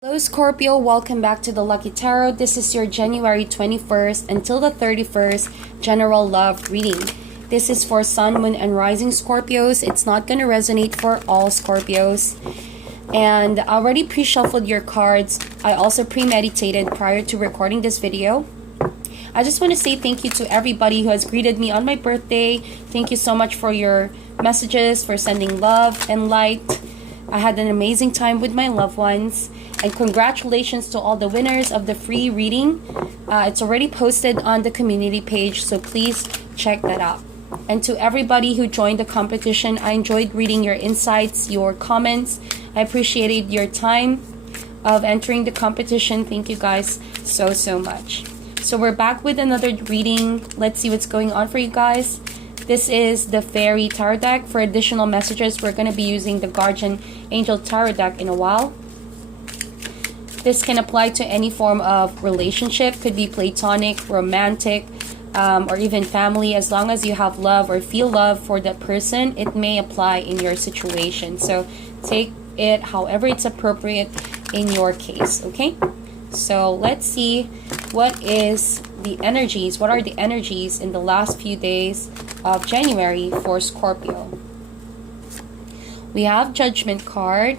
Hello Scorpio, welcome back to the Lucky Tarot. This is your January 21st until the 31st general love reading. This is for Sun, Moon, and Rising Scorpios. It's not going to resonate for all Scorpios. And I already pre-shuffled your cards. I also premeditated prior to recording this video. I just want to say thank you to everybody who has greeted me on my birthday. Thank you so much for your messages, for sending love and light. I had an amazing time with my loved ones. And congratulations to all the winners of the free reading. It's already posted on the community page, so please check that out. And to everybody who joined the competition, I enjoyed reading your insights, your comments. I appreciated your time of entering the competition. Thank you guys so much. So we're back with another reading. Let's see what's going on for you guys. This is the Fairy Tarot deck. For additional messages, we're going to be using the Guardian Angel Tarot deck in a while. This can apply to any form of relationship. Could be platonic, romantic, or even family. As long as you have love or feel love for that person, it may apply in your situation. So take it however it's appropriate in your case, okay? So let's see what is the energies. What are the energies in the last few days of January for Scorpio? We have Judgment card,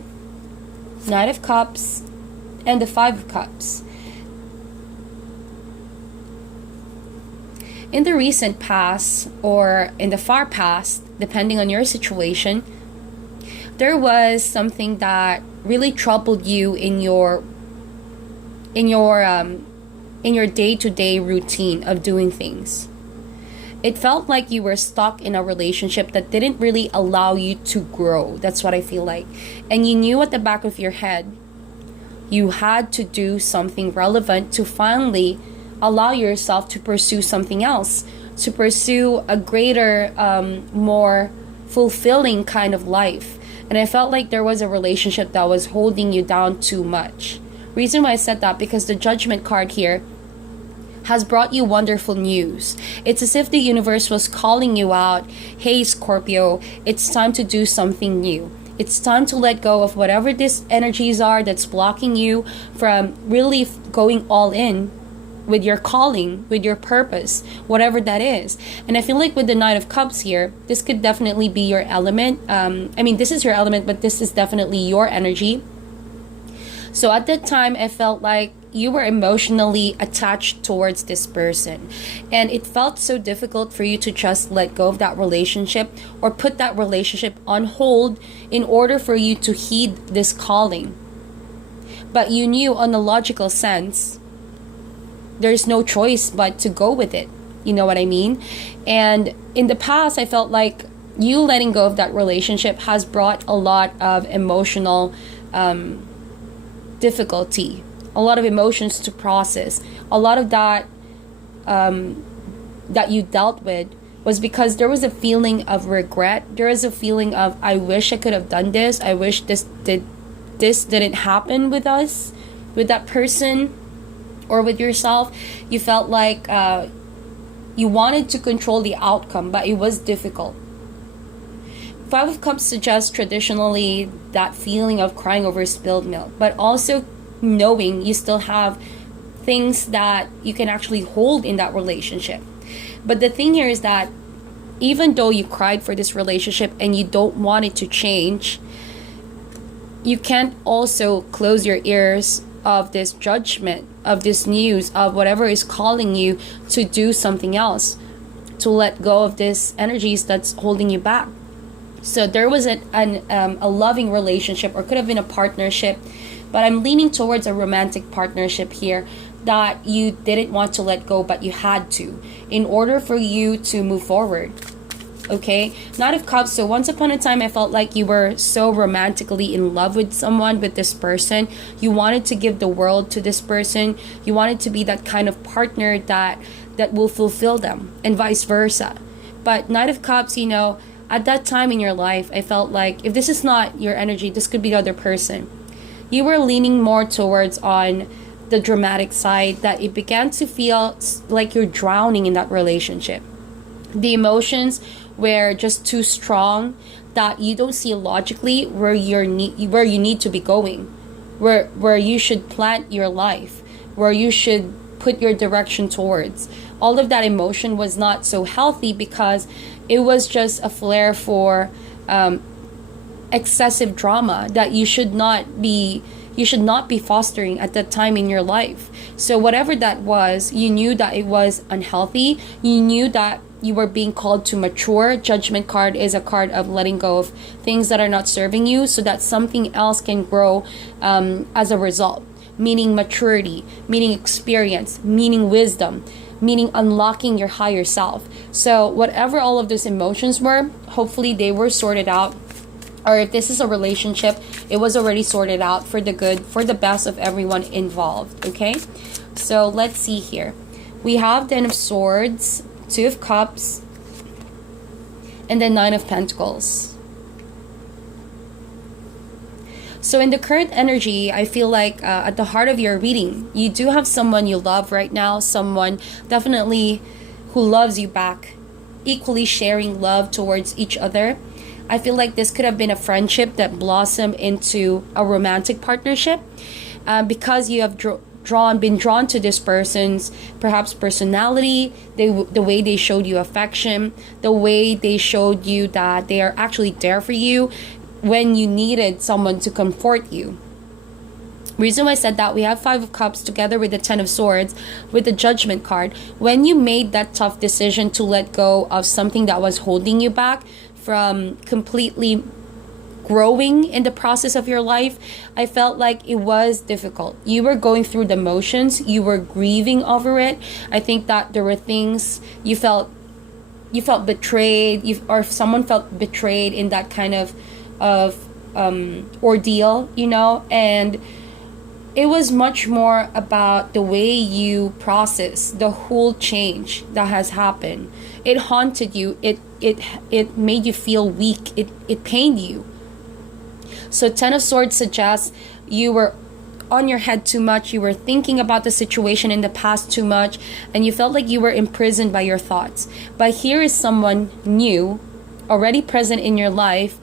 Knight of Cups, and the Five of Cups. In the recent past or in the far past, depending on your situation, there was something that really troubled you in your day-to-day routine of doing things. It felt like you were stuck in a relationship that didn't really allow you to grow. That's what I feel like. And you knew at the back of your head you had to do something relevant to finally allow yourself to pursue something else, to pursue a greater, more fulfilling kind of life. And I felt like there was a relationship that was holding you down too much. Reason why I said that, because the Judgment card here has brought you wonderful news. It's as if the universe was calling you out, hey Scorpio, it's time to do something new. It's time to let go of whatever these energies are that's blocking you from really going all in with your calling, with your purpose, whatever that is. And I feel like with the Knight of Cups here, this could definitely be your element. This is your element, but this is definitely your energy. So at that time, I felt like you were emotionally attached towards this person. And it felt so difficult for you to just let go of that relationship or put that relationship on hold in order for you to heed this calling. But you knew on the logical sense, there's no choice but to go with it. You know what I mean? And in the past, I felt like you letting go of that relationship has brought a lot of emotional difficulty, a lot of emotions to process. A lot of that that you dealt with was because there was a feeling of regret. There was a feeling of, I wish I could have done this. I wish this didn't happen with us, with that person, or with yourself. You felt like you wanted to control the outcome, but it was difficult. Five of Cups suggests traditionally that feeling of crying over spilled milk, but also knowing you still have things that you can actually hold in that relationship. But the thing here is that even though you cried for this relationship and you don't want it to change, you can't also close your ears of this judgment, of this news, of whatever is calling you to do something else, to let go of this energies that's holding you back. So there was a loving relationship, or could have been a partnership, but I'm leaning towards a romantic partnership here that you didn't want to let go, but you had to in order for you to move forward. Okay, Knight of Cups. So once upon a time, I felt like you were so romantically in love with someone, with this person. You wanted to give the world to this person. You wanted to be that kind of partner that will fulfill them, and vice versa. But Knight of Cups, at that time in your life, I felt like if this is not your energy, this could be the other person. You were leaning more towards on the dramatic side, that it began to feel like you're drowning in that relationship. The emotions were just too strong that you don't see logically where you need to be going. where you should plant your life, where you should put your direction towards. All of that emotion was not so healthy because it was just a flare for excessive drama that you should not be fostering at that time in your life. So whatever that was, you knew that it was unhealthy. You knew that you were being called to mature. Judgment card is a card of letting go of things that are not serving you so that something else can grow as a result. Meaning maturity, meaning experience, meaning wisdom, meaning unlocking your higher self. So whatever all of those emotions were, hopefully they were sorted out. Or if this is a relationship, it was already sorted out for the good, for the best of everyone involved. Okay, so let's see here. We have Ten of Swords, Two of Cups, and then Nine of Pentacles. So in the current energy, I feel like at the heart of your reading, you do have someone you love right now, someone definitely who loves you back, equally sharing love towards each other. I feel like this could have been a friendship that blossomed into a romantic partnership because you have been drawn to this person's perhaps personality, the way they showed you affection, the way they showed you that they are actually there for you when you needed someone to comfort you. Reason why I said that, we have Five of Cups together with the Ten of Swords with the Judgment card. When you made that tough decision to let go of something that was holding you back from completely growing in the process of your life, I felt like it was difficult. You were going through the motions, you were grieving over it. I think that there were things you felt betrayed, or someone felt betrayed in that kind of ordeal, you know. And it was much more about the way you process the whole change that has happened. It haunted you. It made you feel weak. It pained you. So Ten of Swords suggests you were on your head too much. You were thinking about the situation in the past too much, and you felt like you were imprisoned by your thoughts. But here is someone new, already present in your life,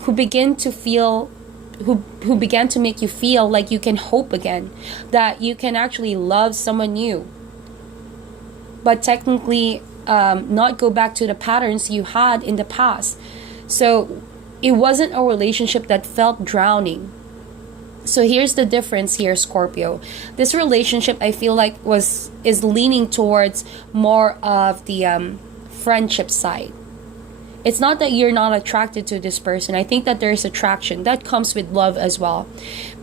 who began to make you feel like you can hope again, that you can actually love someone new, but technically not go back to the patterns you had in the past. So it wasn't a relationship that felt drowning. So here's the difference here, Scorpio. This relationship, I feel like, is leaning towards more of the friendship side. It's not that you're not attracted to this person. I think that there is attraction that comes with love as well.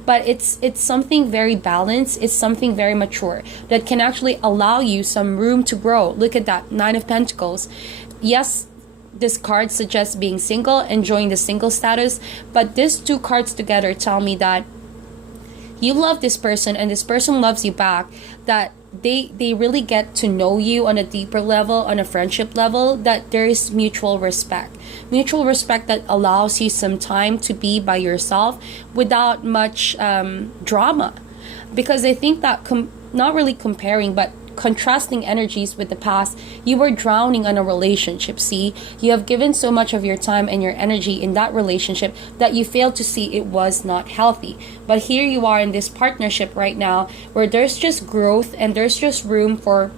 But it's something very balanced. It's something very mature that can actually allow you some room to grow. Look at that, Nine of Pentacles. Yes, this card suggests being single, enjoying the single status. But these two cards together tell me that you love this person and this person loves you back. That they really get to know you on a deeper level, on a friendship level, that there is mutual respect that allows you some time to be by yourself without much drama. Because I think that not really comparing but contrasting energies with the past, you were drowning in a relationship. See, you have given so much of your time and your energy in that relationship that you failed to see it was not healthy. But here you are in this partnership right now where there's just growth and there's just room for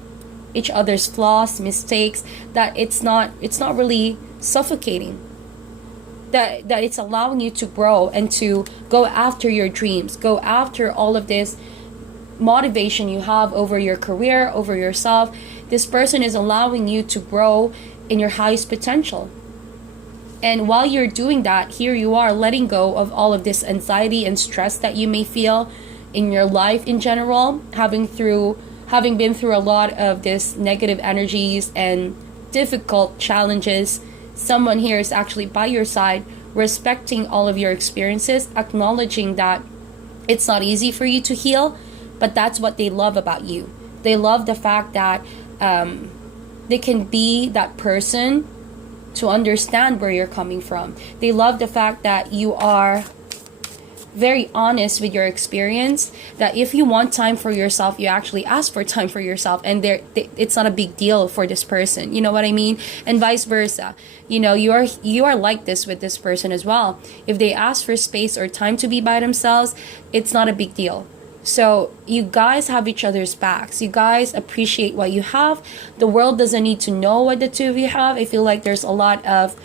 each other's flaws, mistakes, that it's not really suffocating, that it's allowing you to grow and to go after your dreams, go after all of this motivation you have over your career, over yourself. This person is allowing you to grow in your highest potential. And while you're doing that, here you are letting go of all of this anxiety and stress that you may feel in your life in general, having been through a lot of this negative energies and difficult challenges. Someone here is actually by your side, respecting all of your experiences, acknowledging that it's not easy for you to heal. But that's what they love about you. They love the fact that they can be that person to understand where you're coming from. They love the fact that you are very honest with your experience, that if you want time for yourself, you actually ask for time for yourself, and it's not a big deal for this person, you know what I mean? And vice versa, you know, you are like this with this person as well. If they ask for space or time to be by themselves, it's not a big deal. So you guys have each other's backs. You guys appreciate what you have. The world doesn't need to know what the two of you have. I feel like there's a lot of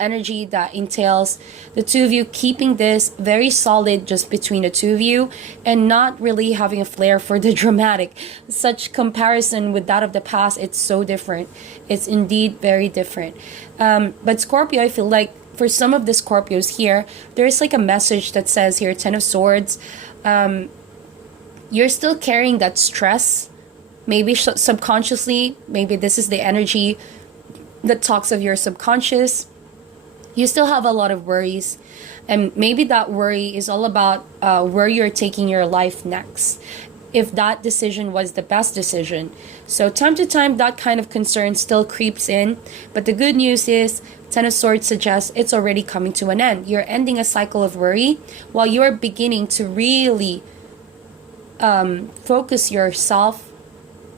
energy that entails the two of you keeping this very solid just between the two of you, and not really having a flair for the dramatic. Such comparison with that of the past, it's so different. It's indeed very different. But Scorpio, I feel like for some of the Scorpios here, there's like a message that says here, Ten of Swords, you're still carrying that stress, maybe subconsciously. Maybe this is the energy that talks of your subconscious. You still have a lot of worries, and maybe that worry is all about where you're taking your life next, if that decision was the best decision. So time to time, that kind of concern still creeps in, but the good news is Ten of Swords suggests it's already coming to an end. You're ending a cycle of worry while you're beginning to really focus yourself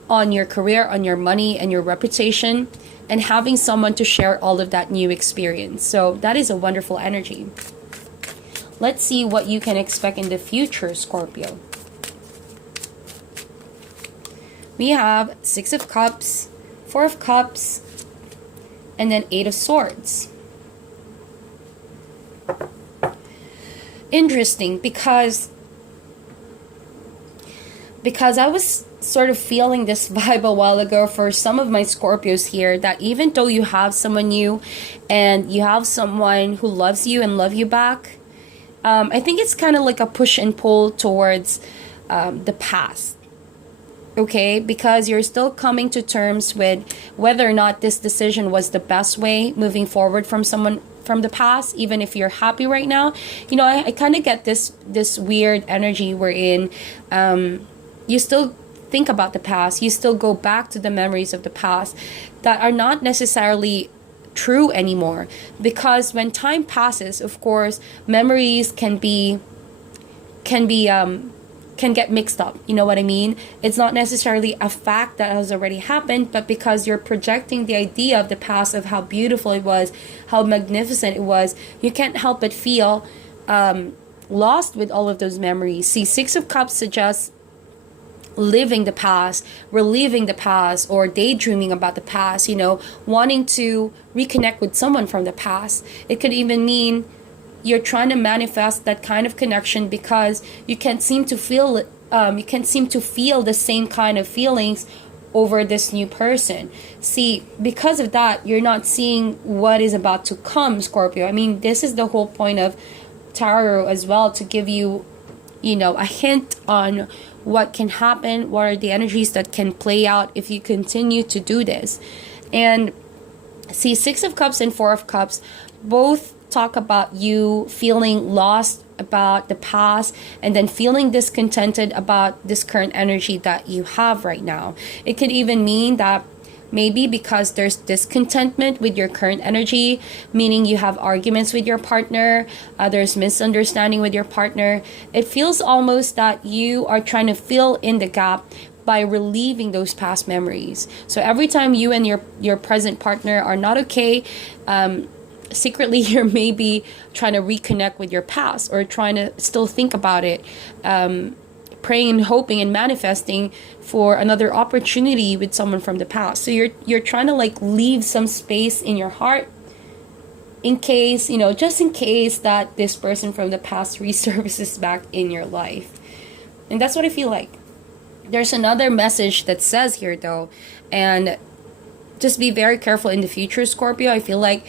on your career, on your money, and your reputation, and having someone to share all of that new experience. So that is a wonderful energy. Let's see what you can expect in the future, Scorpio. We have Six of Cups, Four of Cups, and then Eight of Swords. Interesting, because I was sort of feeling this vibe a while ago for some of my Scorpios here, that even though you have someone new and you have someone who loves you and love you back, I think it's kind of like a push and pull towards the past. Okay, because you're still coming to terms with whether or not this decision was the best way moving forward from someone from the past, even if you're happy right now. You know, I kind of get this weird energy wherein you still think about the past, you still go back to the memories of the past that are not necessarily true anymore, because when time passes, of course, memories can get mixed up, you know what I mean? It's not necessarily a fact that has already happened, but because you're projecting the idea of the past, of how beautiful it was, how magnificent it was, you can't help but feel lost with all of those memories. See, Six of Cups suggests living the past, reliving the past, or daydreaming about the past, you know, wanting to reconnect with someone from the past. It could even mean you're trying to manifest that kind of connection because you can't seem to feel it. You can't seem to feel the same kind of feelings over this new person. See, because of that, you're not seeing what is about to come, Scorpio. I mean, this is the whole point of tarot as well, to give you, you know, a hint on what can happen, what are the energies that can play out if you continue to do this. And see, Six of Cups and Four of Cups both talk about you feeling lost about the past and then feeling discontented about this current energy that you have right now. It could even mean that maybe because there's discontentment with your current energy, meaning you have arguments with your partner, there's misunderstanding with your partner. It feels almost that you are trying to fill in the gap by relieving those past memories. So every time you and your present partner are not okay, secretly you're maybe trying to reconnect with your past, or trying to still think about it, praying and hoping and manifesting for another opportunity with someone from the past. So you're trying to like leave some space in your heart in case, you know, just in case that this person from the past resurfaces back in your life. And that's what I feel like. There's another message that says here though, and just be very careful in the future, Scorpio. I feel like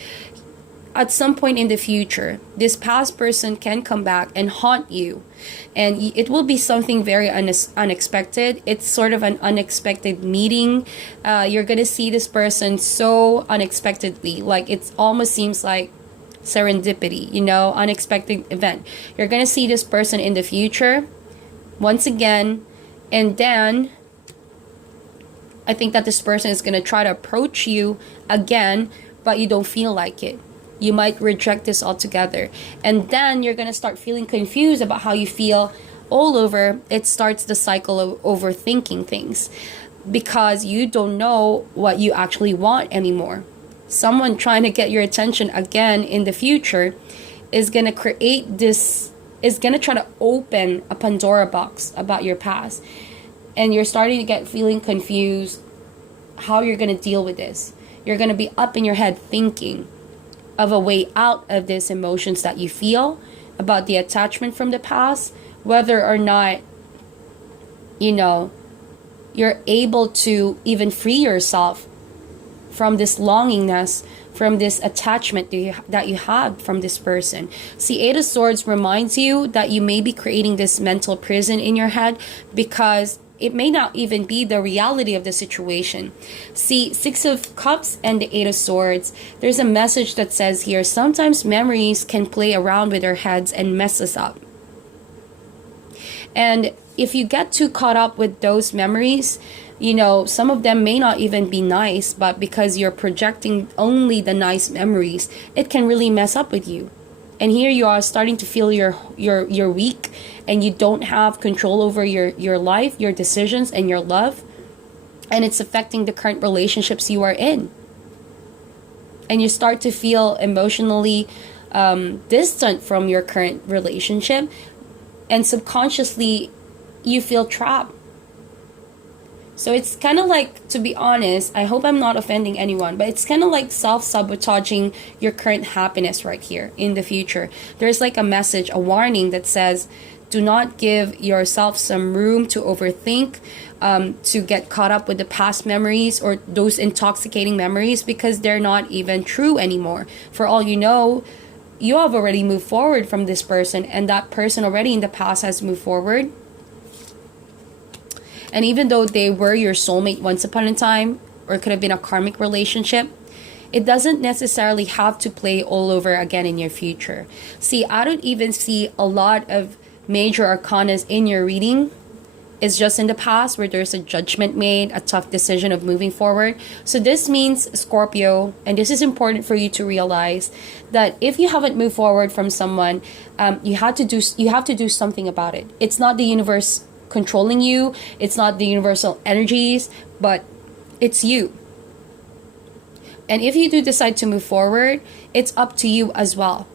at some point in the future, this past person can come back and haunt you, and it will be something very unexpected. It's sort of an unexpected meeting. You're gonna see this person so unexpectedly, like it almost seems like serendipity, you know, unexpected event. You're gonna see this person in the future once again, and then I think that this person is gonna try to approach you again, but you don't feel like it. You might reject this altogether. And then you're going to start feeling confused about how you feel all over. It starts the cycle of overthinking things because you don't know what you actually want anymore. Someone trying to get your attention again in the future is going to create this, is going to try to open a Pandora box about your past. And you're starting to get feeling confused how you're going to deal with this. You're going to be up in your head thinking of a way out of these emotions that you feel about the attachment from the past, whether or not, you know, you're able to even free yourself from this longingness, from this attachment that you had from this person. See, Eight of Swords reminds you that you may be creating this mental prison in your head because it may not even be the reality of the situation. See, Six of Cups and the Eight of Swords, there's a message that says here, sometimes memories can play around with our heads and mess us up. And if you get too caught up with those memories, you know, some of them may not even be nice, but because you're projecting only the nice memories, it can really mess up with you. And here you are starting to feel you're weak and you don't have control over your life, your decisions, and your love. And it's affecting the current relationships you are in. And you start to feel emotionally distant from your current relationship. And subconsciously, you feel trapped. So it's kind of like, to be honest, I hope I'm not offending anyone, but it's kind of like self-sabotaging your current happiness right here in the future. There's like a message, a warning that says, do not give yourself some room to overthink, to get caught up with the past memories or those intoxicating memories because they're not even true anymore. For all you know, you have already moved forward from this person, and that person already in the past has moved forward. And even though they were your soulmate once upon a time, or it could have been a karmic relationship, it doesn't necessarily have to play all over again in your future. See, I don't even see a lot of major arcanas in your reading. It's just in the past where there's a judgment made, a tough decision of moving forward. So this means, Scorpio, and this is important for you to realize, that if you haven't moved forward from someone, you have to do something about it. It's not the universe controlling you, it's not the universal energies, but it's you. And if you do decide to move forward, it's up to you as well.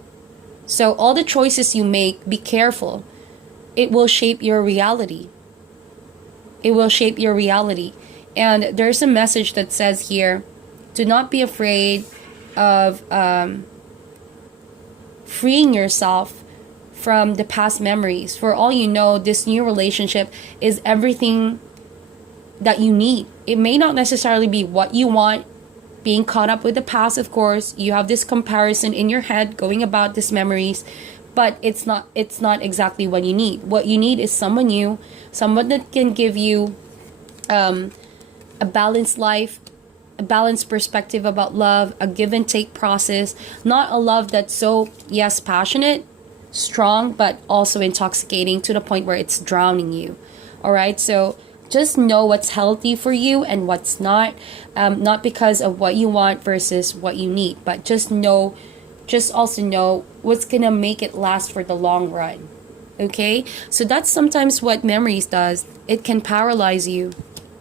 So all the choices you make, be careful. It will shape your reality. It will shape your reality. And there's a message that says here, do not be afraid of freeing yourself from the past memories. For all you know, this new relationship is everything that you need. It may not necessarily be what you want. Being caught up with the past, of course, you have this comparison in your head going about these memories, but it's not exactly what you need. What you need is someone new, someone that can give you a balanced life, a balanced perspective about love, a give and take process, not a love that's so, yes, passionate, strong, but also intoxicating to the point where it's drowning you. All right, so just know what's healthy for you and what's not, not because of what you want versus what you need, but just also know what's gonna make it last for the long run. Okay, so that's sometimes what memories does. It can paralyze you.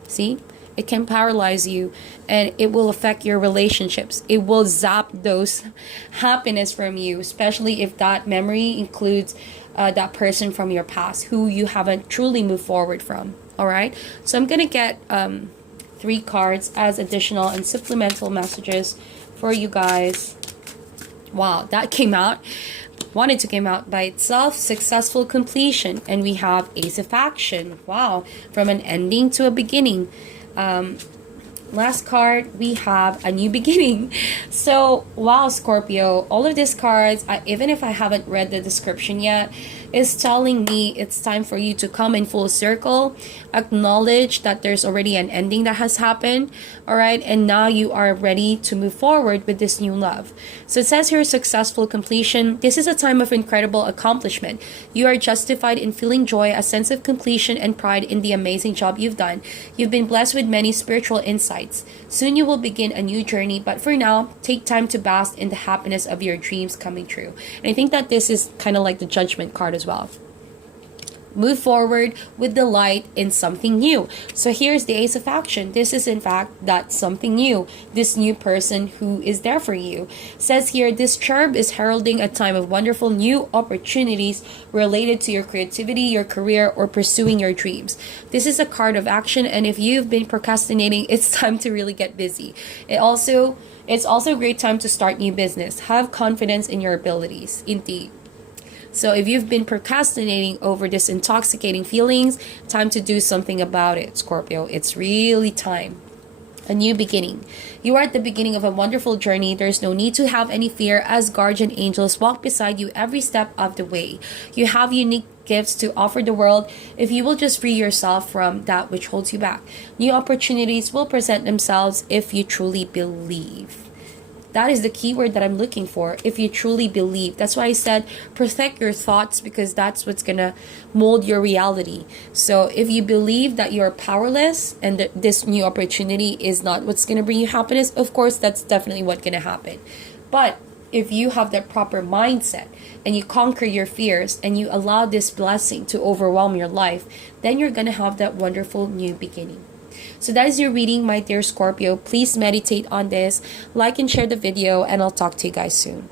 See, it can paralyze you, and it will affect your relationships. It will zap those happiness from you, especially if that memory includes that person from your past who you haven't truly moved forward from. All right, so I'm gonna get 3 cards as additional and supplemental messages for you guys. Wow, that came out, wanted to come out by itself. Successful completion, and we have Ace of Action. Wow, from an ending to a beginning. Last card, we have a new beginning. So wow, Scorpio, all of these cards, even if I haven't read the description yet, is telling me it's time for you to come in full circle, acknowledge that there's already an ending that has happened, all right, and now you are ready to move forward with this new love. So it says here, successful completion. This is a time of incredible accomplishment. You are justified in feeling joy, a sense of completion, and pride in the amazing job you've done. You've been blessed with many spiritual insights. Soon you will begin a new journey, but for now, take time to bask in the happiness of your dreams coming true. And I think that this is kind of like the Judgment card as well. Move forward with delight in something new. So here's the Ace of Action. This is in fact that something new, this new person who is there for you. Says here, this cherub is heralding a time of wonderful new opportunities related to your creativity, your career, or pursuing your dreams. This is a card of action, and if you've been procrastinating, it's time to really get busy. It's also a great time to start new business. Have confidence in your abilities. Indeed. So if you've been procrastinating over this intoxicating feelings, time to do something about it, Scorpio. It's really time. A new beginning. You are at the beginning of a wonderful journey. There's no need to have any fear, as guardian angels walk beside you every step of the way. You have unique gifts to offer the world if you will just free yourself from that which holds you back. New opportunities will present themselves if you truly believe. That is the key word that I'm looking for. If you truly believe. That's why I said protect your thoughts, because that's what's gonna mold your reality. So if you believe that you're powerless and that this new opportunity is not what's gonna bring you happiness, of course that's definitely what's gonna happen. But if you have that proper mindset and you conquer your fears and you allow this blessing to overwhelm your life, then you're gonna have that wonderful new beginning. So that is your reading, my dear Scorpio. Please meditate on this, like and share the video, and I'll talk to you guys soon.